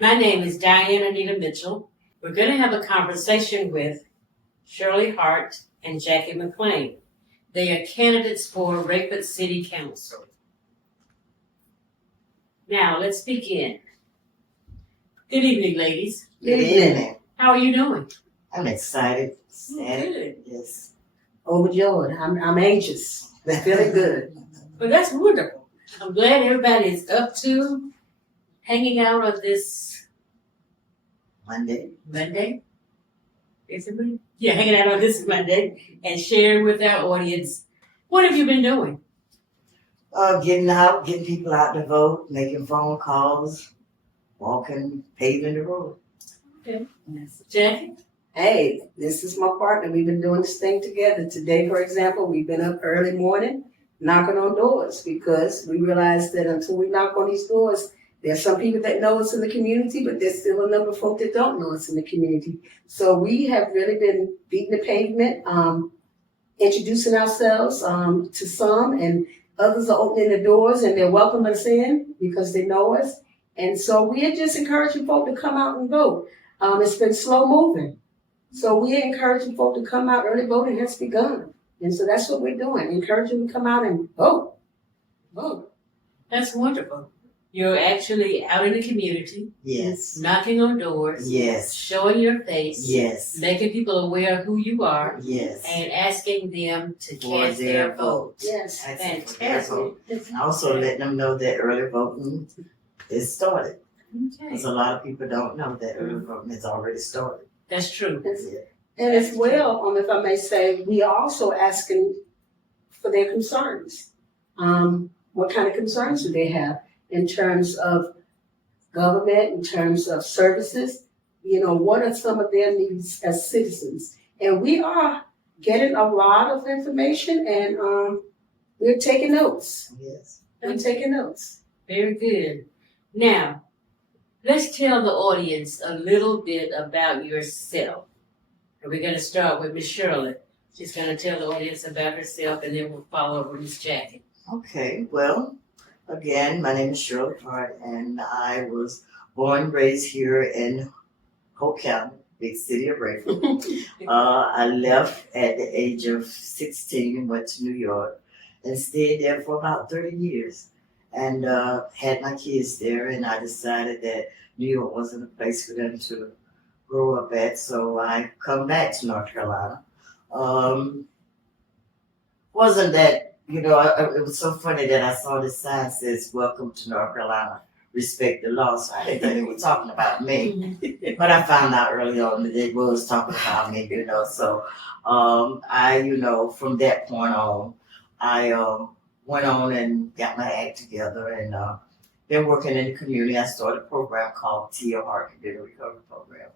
My name is Diane Anita Mitchell. We're going to have a conversation with Shirley Hart and Jackie McLean. They are candidates for Rayford City Council. Now, let's begin. Good evening, ladies. Good evening. How are you doing? I'm excited. Good. Yes. Overjoyed. I'm anxious. Feeling good. Well, that's wonderful. I'm glad everybody is up to hanging out on this Monday. Is it Monday? Yeah, hanging out on this Monday and sharing with our audience. What have you been doing? Getting people out to vote, making phone calls, walking, paving the road. Okay. Yes. Jackie? Hey, this is my partner. We've been doing this thing together. Today, for example, we've been up early morning knocking on doors because we realized that until we knock on these doors, there's some people that know us in the community, but there's still a number of folk that don't know us in the community. So we have really been beating the pavement, introducing ourselves to some, and others are opening the doors and they're welcoming us in because they know us. And so we are just encouraging folk to come out and vote. It's been slow moving. So we're encouraging folk to come out. Early voting has begun. And so that's what we're doing, encouraging them to come out and vote. Vote. That's wonderful. You're actually out in the community, Yes. knocking on doors, Yes. showing your face, Yes. making people aware of who you are, Yes. and asking them to For cast their their vote. Yes. Asking for their Fantastic. vote. And also letting them know that early voting is started. Okay. Because a lot of people don't know that early voting has already started. That's true. Yeah. And as well, if I may say, we are also asking for their concerns. What kind of concerns do they have in terms of government, in terms of services? You know, what are some of their needs as citizens? And we are getting a lot of information and we're taking notes. Yes. We're taking notes. Very good. Now, let's tell the audience a little bit about yourself. And we're going to start with Miss Shirley. She's going to tell the audience about herself, and then we'll follow up with Miss Jackie. Okay, well, again, my name is Shirley Hart, and I was born and raised here in Hoke County, big city of Rayford. I left at the age of 16 and went to New York and stayed there for about 30 years and had my kids there, and I decided that New York wasn't a place for them to grow up at, so I come back to North Carolina. Wasn't that, it was so funny that I saw this sign that says, "Welcome to North Carolina, respect the law," so I didn't think they were talking about me. But I found out early on that they was talking about me, so from that point on, I went on and got my act together and been working in the community. I started a program called Tia Heart Community Recovery Program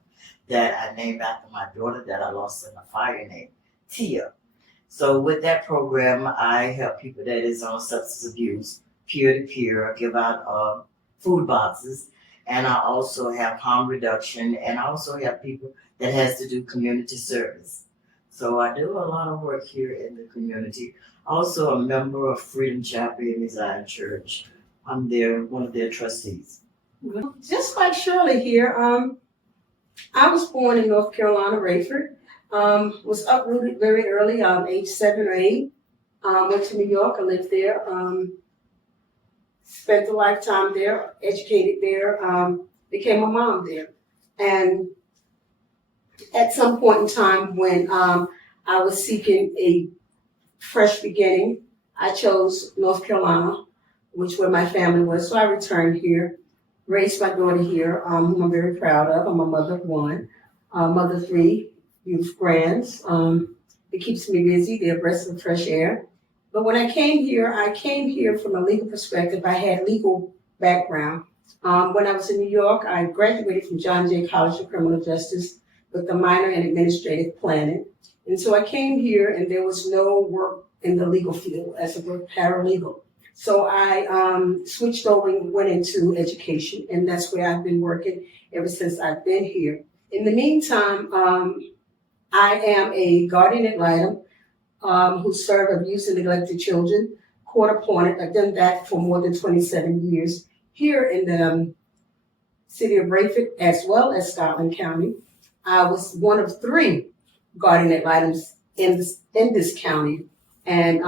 that I named after my daughter that I lost in a fire named Tia. So with that program, I help people that is on substance abuse, peer to peer. I give out food boxes, and I also have harm reduction, and I also have people that has to do community service. So I do a lot of work here in the community. Also a member of Freedom Chapel in Zion Church. I'm one of their trustees. Just like Shirley here, I was born in North Carolina, Rayford. Was uprooted very early, age 7 or 8. Went to New York, I lived there. Spent a lifetime there, educated there, became a mom there. And at some point in time when I was seeking a fresh beginning, I chose North Carolina, which where my family was. So I returned here, raised my daughter here, whom I'm very proud of. I'm a mother of 1, mother of 3 beautiful grands. It keeps me busy. They're breaths of fresh air. But when I came here from a legal perspective. I had legal background. When I was in New York, I graduated from John Jay College of Criminal Justice with a minor in administrative planning. And so I came here and there was no work in the legal field as a paralegal. So I switched over and went into education, and that's where I've been working ever since I've been here. In the meantime, I am a guardian ad litem who served abused and neglected children, court appointed. I've done that for more than 27 years here in the city of Rayford as well as Scotland County. I was one of 3 guardian ad litems in this county, and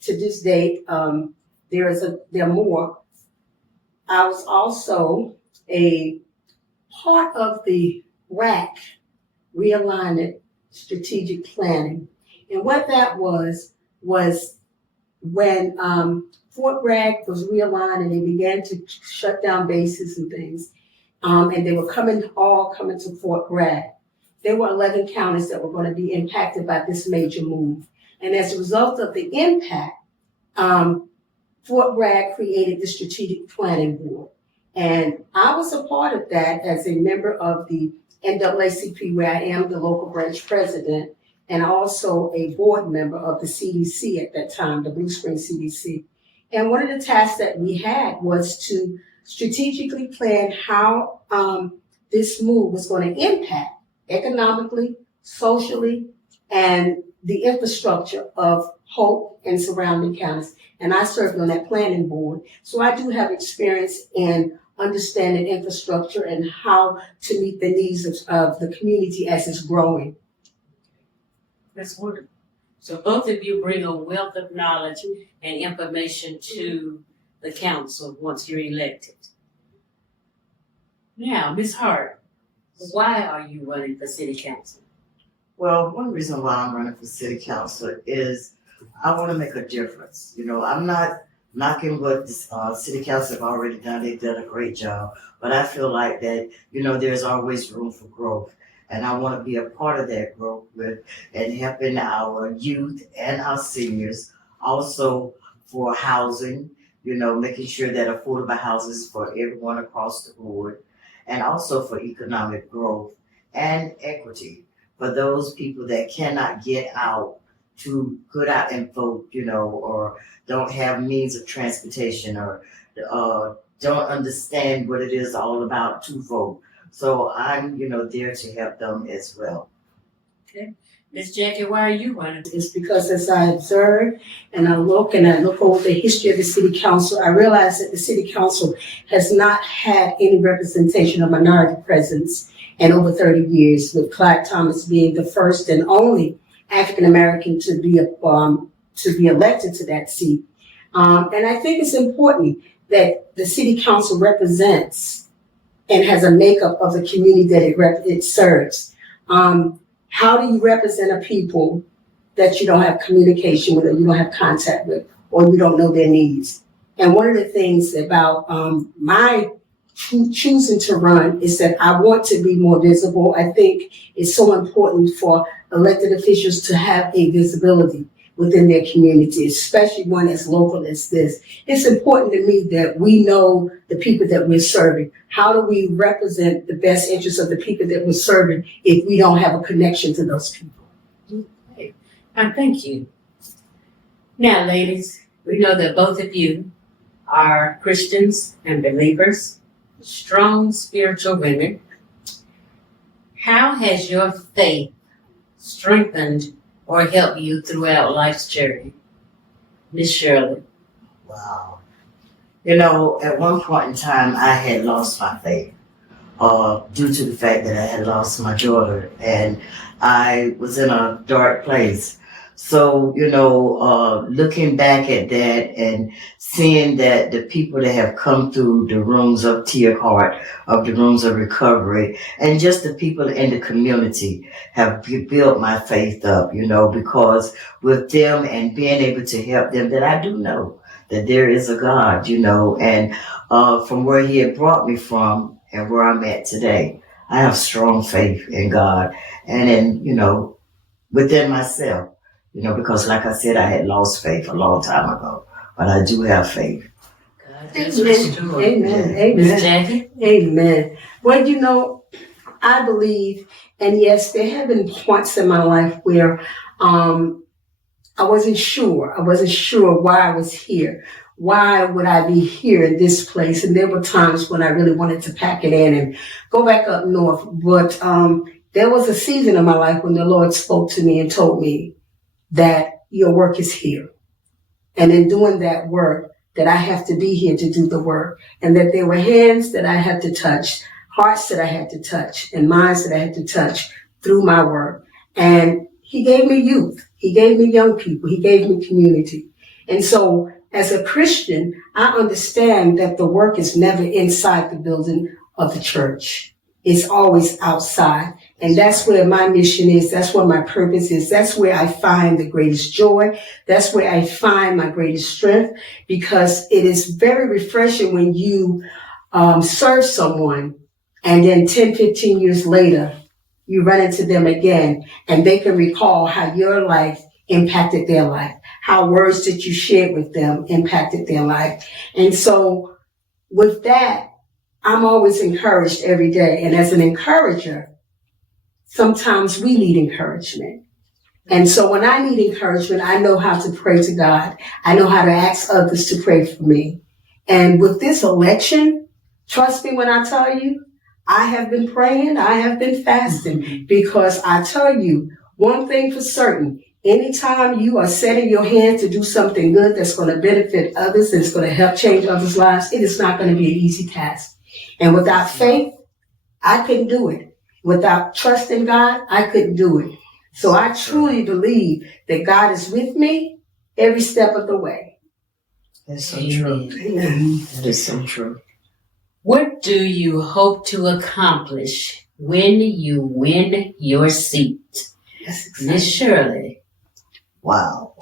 to this date, there are more. I was also a part of the RAC, Realignment Strategic Planning, and what that was when Fort Bragg was realigned and they began to shut down bases and things, and they were all coming to Fort Bragg. There were 11 counties that were going to be impacted by this major move. And as a result of the impact, Fort Bragg created the Strategic Planning Board. And I was a part of that as a member of the NAACP, where I am the local branch president, and also a board member of the CDC at that time, the Blue Spring CDC. And one of the tasks that we had was to strategically plan how this move was going to impact economically, socially, and the infrastructure of Hoke and surrounding counties. And I served on that planning board. So I do have experience in understanding infrastructure and how to meet the needs of the community as it's growing. That's wonderful. So both of you bring a wealth of knowledge and information to the council once you're elected. Now, Ms. Hart, why are you running for city council? Well, one reason why I'm running for city council is I want to make a difference. You know, I'm not knocking what the city council have already done. They've done a great job. But I feel like that, you know, there's always room for growth. And I want to be a part of that growth and helping our youth and our seniors, also for housing, you know, making sure that affordable houses for everyone across the board, and also for economic growth and equity for those people that cannot get out to get out and vote, you know, or don't have means of transportation, or don't understand what it is all about to vote. So I'm, you know, there to help them as well. Okay. Ms. Jackie, why are you running? It's because as I observe and I look over the history of the city council, I realize that the city council has not had any representation of minority presence in over 30 years, with Clyde Thomas being the first and only African American to be elected to that seat. And I think it's important that the city council represents and has a makeup of the community that it serves. How do you represent a people that you don't have communication with, or you don't have contact with, or you don't know their needs? And one of the things about my choosing to run is that I want to be more visible. I think it's so important for elected officials to have a visibility within their community, especially one as local as this. It's important to me that we know the people that we're serving. How do we represent the best interests of the people that we're serving if we don't have a connection to those people? Okay. Thank you. Now, ladies, we know that both of you are Christians and believers, strong spiritual women. How has your faith strengthened or helped you throughout life's journey? Miss Shirley. Wow. You know, at one point in time, I had lost my faith due to the fact that I had lost my daughter, and I was in a dark place. So, you know, looking back at that and seeing that the people that have come through the rooms of Tia Hart, of the rooms of recovery, and just the people in the community have built my faith up, you know, because with them and being able to help them, that I do know that there is a God, you know, and from where he had brought me from and where I'm at today, I have strong faith in God and in, you know, within myself. You know, because like I said, I had lost faith a long time ago, but I do have faith. Amen. Ms. Jackie? Amen. Well, you know, I believe, and yes, there have been points in my life where I wasn't sure. I wasn't sure why I was here. Why would I be here in this place? And there were times when I really wanted to pack it in and go back up north. But there was a season in my life when the Lord spoke to me and told me that your work is here. And in doing that work, that I have to be here to do the work, and that there were hands that I had to touch, hearts that I had to touch, and minds that I had to touch through my work. And he gave me youth. He gave me young people. He gave me community. And so as a Christian, I understand that the work is never inside the building of the church. It's always outside. And that's where my mission is. That's where my purpose is. That's where I find the greatest joy. That's where I find my greatest strength, because it is very refreshing when you serve someone and then 10, 15 years later, you run into them again and they can recall how your life impacted their life, how words that you shared with them impacted their life. And so with that, I'm always encouraged every day. And as an encourager, sometimes we need encouragement. And so when I need encouragement, I know how to pray to God. I know how to ask others to pray for me. And with this election, trust me when I tell you, I have been praying, I have been fasting, because I tell you one thing for certain. Anytime you are setting your hands to do something good that's going to benefit others and it's going to help change others' lives, it is not going to be an easy task. And without faith, I couldn't do it. Without trust in God, I couldn't do it. So I truly believe that God is with me every step of the way. That's so true. Amen. That is so true. What do you hope to accomplish when you win your seat? Miss Shirley. Wow.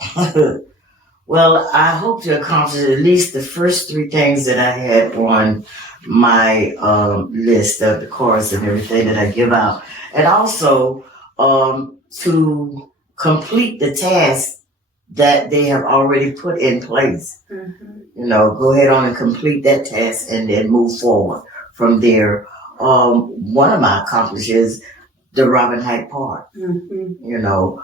Well, I hope to accomplish at least the first three things that I had on my list of the cards and everything that I give out. And also to complete the tasks that they have already put in place. Mm-hmm. You know, go ahead on and complete that task and then move forward from there. One of my accomplishments, the Robin Hyde Park. Mm-hmm. You know,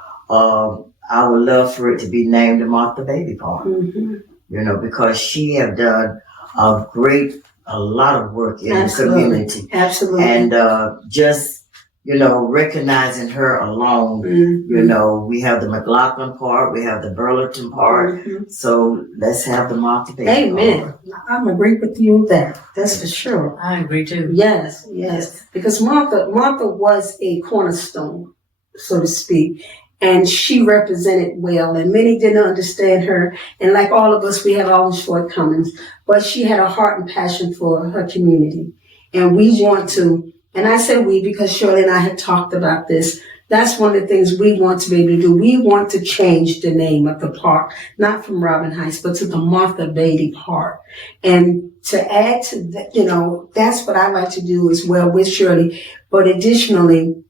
I would love for it to be named the Martha Baby Park. Mm-hmm. You know, because she have done a lot of work in Absolutely. the community. Absolutely. And just, you know, recognizing her alone, Mm-hmm. you know, we have the McLaughlin Park, we have the Burlington Park, Mm-hmm. so let's have the Martha Baby Park. Amen. I'm agree with you there. That's for sure. I agree too. Yes, yes. Because Martha was a cornerstone, so to speak. And she represented well, and many didn't understand her. And like all of us, we have all these shortcomings. But she had a heart and passion for her community. And we want to, and I say we because Shirley and I had talked about this. That's one of the things we want to be able to do. We want to change the name of the park, not from Robin Heights, but to the Martha Beatty Park. And to add to that, you know, that's what I like to do as well with Shirley. But additionally,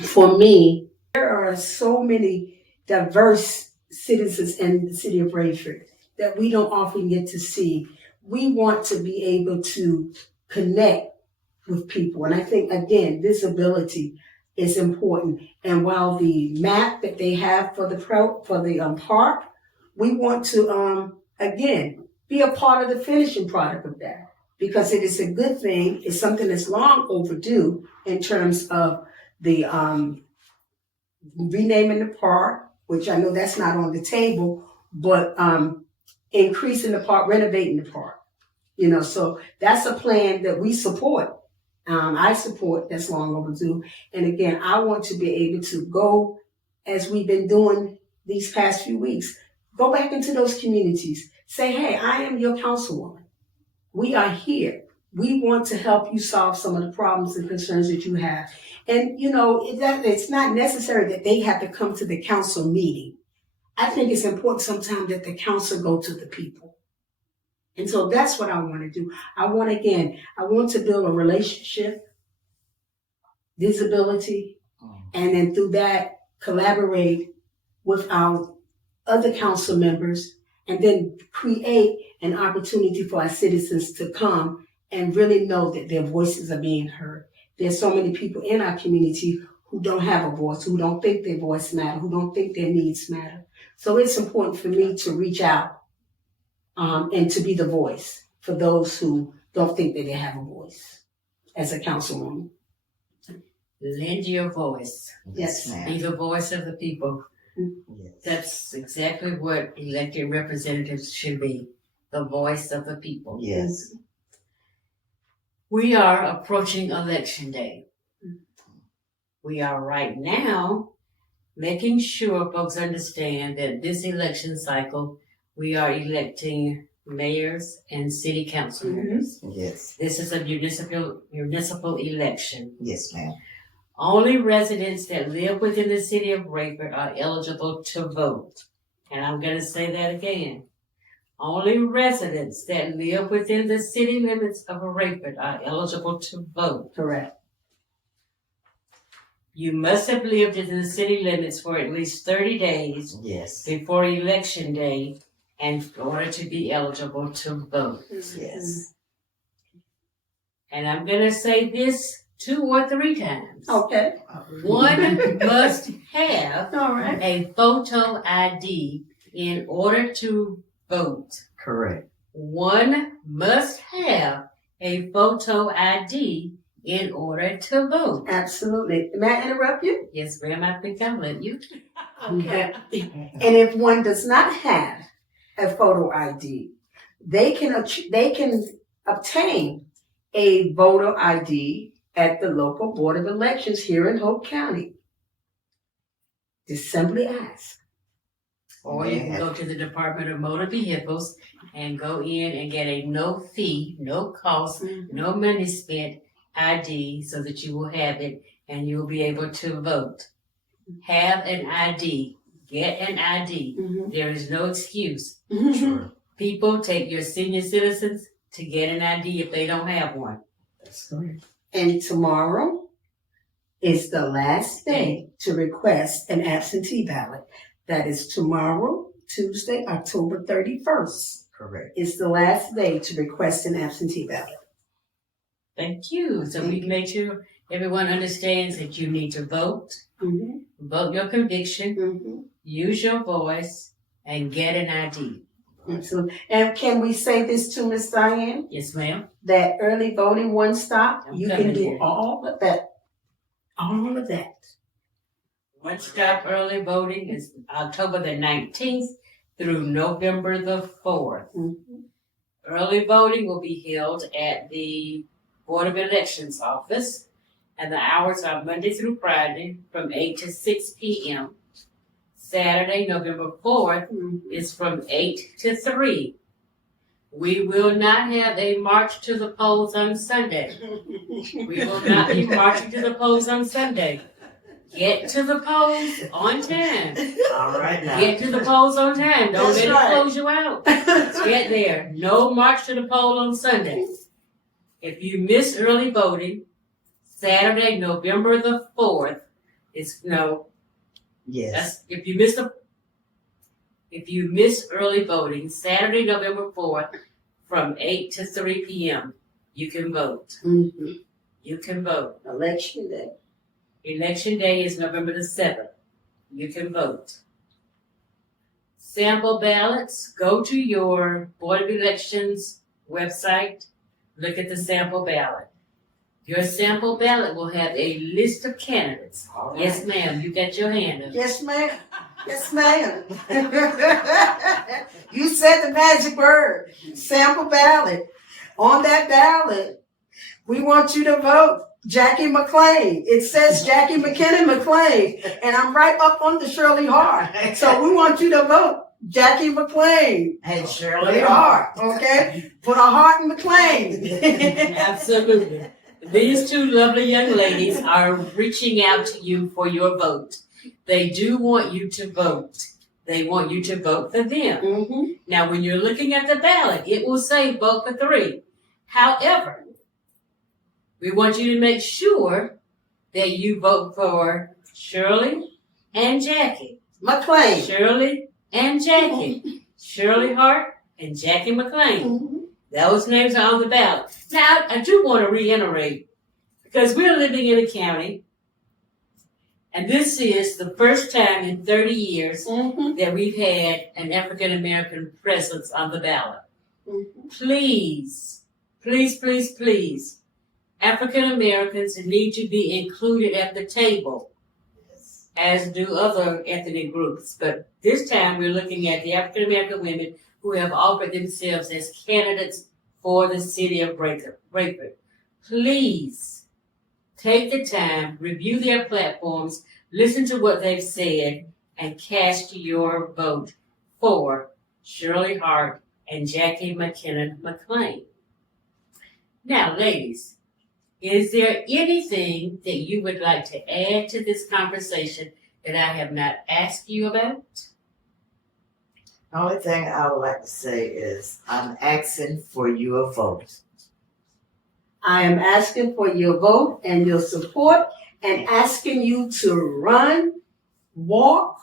for me, there are so many diverse citizens in the city of Rayford that we don't often get to see. We want to be able to connect with people. And I think, again, visibility is important. And while the map that they have for the park, we want to, again, be a part of the finishing product of that, because it is a good thing. It's something that's long overdue in terms of the renaming the park, which I know that's not on the table, but increasing the park, renovating the park. You know, so that's a plan that we support. I support, that's long overdue. And again, I want to be able to go, as we've been doing these past few weeks, go back into those communities. Say, hey, I am your councilwoman. We are here. We want to help you solve some of the problems and concerns that you have. And, you know, it's not necessary that they have to come to the council meeting. I think it's important sometimes that the council go to the people. And so that's what I want to do. I want to build a relationship, visibility, and then through that, collaborate with our other council members, and then create an opportunity for our citizens to come and really know that their voices are being heard. There's so many people in our community who don't have a voice, who don't think their voice matters, who don't think their needs matter. So it's important for me to reach out and to be the voice for those who don't think that they have a voice as a councilwoman. Lend your voice. Yes, ma'am. Be the voice of the people. Yes. That's exactly what elected representatives should be. the voice of the people. Yes. We are approaching Election Day. We are right now making sure folks understand that this election cycle, we are electing mayors and city council members. Yes. This is a municipal election. Yes, ma'am. Only residents that live within the city of Rayford are eligible to vote. And I'm going to say that again. Only residents that live within the city limits of Rayford are eligible to vote. Correct. You must have lived within the city limits for at least 30 days Yes. before Election Day in order to be eligible to vote. Yes. And I'm going to say this 2 or 3 times. Okay. One must have All right. a photo ID in order to vote. Correct. One must have a photo ID in order to vote. Absolutely. May I interrupt you? Yes, ma'am, I think I'll let you. Okay. And if one does not have a photo ID, they can obtain a voter ID at the local board of elections here in Hoke County. Just simply ask. Or you can go to the Department of Motor Vehicles and go in and get a no fee, no cost, no money spent ID so that you will have it and you'll be able to vote. Have an ID. Get an ID. There is no excuse. Sure. People take your senior citizens to get an ID if they don't have one. That's correct. And tomorrow is the last day to request an absentee ballot. That is tomorrow, Tuesday, October 31st. Correct. Is the last day to request an absentee ballot. Thank you. So we've made sure everyone understands that you need to vote, vote your conviction, use your voice, and get an ID. Absolutely. And can we say this to Miss Diane? Yes, ma'am. That early voting one stop, I'm you can coming do here. all of that. All of that. One stop early voting is October the 19th through November the 4th. Early voting will be held at the Board of Elections office, and the hours are Monday through Friday from 8 to 6 p.m. Saturday, November 4th, is from 8 to 3. We will not have a march to the polls on Sunday. We will not be marching to the polls on Sunday. Get to the polls on time. All right now. Get to the polls on time. Don't That's let right. it close you out. Get there. No march to the poll on Sunday. If you miss early voting, Saturday, November the 4th, Yes. if you miss early voting, Saturday, November 4th, from 8 to 3 p.m., you can vote. You can vote. Election day. Election day is November the 7th. You can vote. Sample ballots, go to your Board of Elections website, look at the sample ballot. Your sample ballot will have a list of candidates. All right. Yes, ma'am, you got your hand up. Yes, ma'am. Yes, ma'am. You said the magic word. Sample ballot. On that ballot, we want you to vote Jackie McLean. It says Jackie McKinnon McLean, and I'm right up on the Shirley Hart. So we want you to vote Jackie McLean. And Shirley Hart, okay? Put a heart in McLean. Absolutely. These two lovely young ladies are reaching out to you for your vote. They do want you to vote. They want you to vote for them. Now, when you're looking at the ballot, it will say vote for 3. However, we want you to make sure that you vote for Shirley and Jackie. McLean. Shirley and Jackie. Shirley Hart and Jackie McLean. Those names are on the ballot. Now, I do want to reiterate, because we're living in a county, and this is the first time in 30 years that we've had an African-American presence on the ballot. Please, please, please, please, African-Americans need to be included at the table, as do other ethnic groups. But this time we're looking at the African-American women who have offered themselves as candidates for the city of Braeford. Please take the time, review their platforms, listen to what they've said, and cast your vote for Shirley Hart and Jackie McKinnon McLean. Now, ladies, is there anything that you would like to add to this conversation that I have not asked you about? The only thing I would like to say is I'm asking for your vote. I am asking for your vote and your support and asking you to run, walk,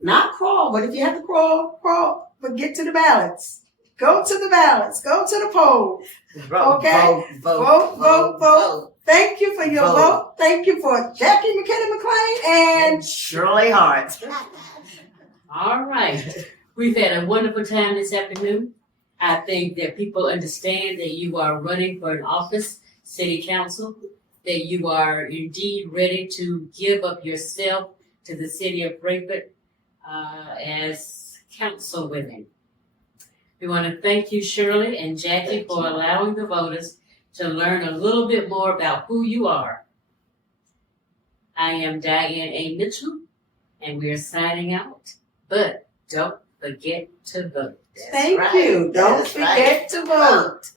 not crawl, but if you have to crawl, crawl, but get to the ballots. Go to the ballots. Go to the polls. Okay? Vote. Thank you for your vote. Thank you for Jackie McKinnon McLean and Shirley Hart. All right. We've had a wonderful time this afternoon. I think that people understand that you are running for an office, city council, that you are indeed ready to give up yourself to the city of Braeford as councilwomen. We want to thank you, Shirley and Jackie, for allowing the voters to learn a little bit more about who you are. I am Diane A. Mitchell, and we are signing out. But don't forget to vote. thank you. Don't forget to vote.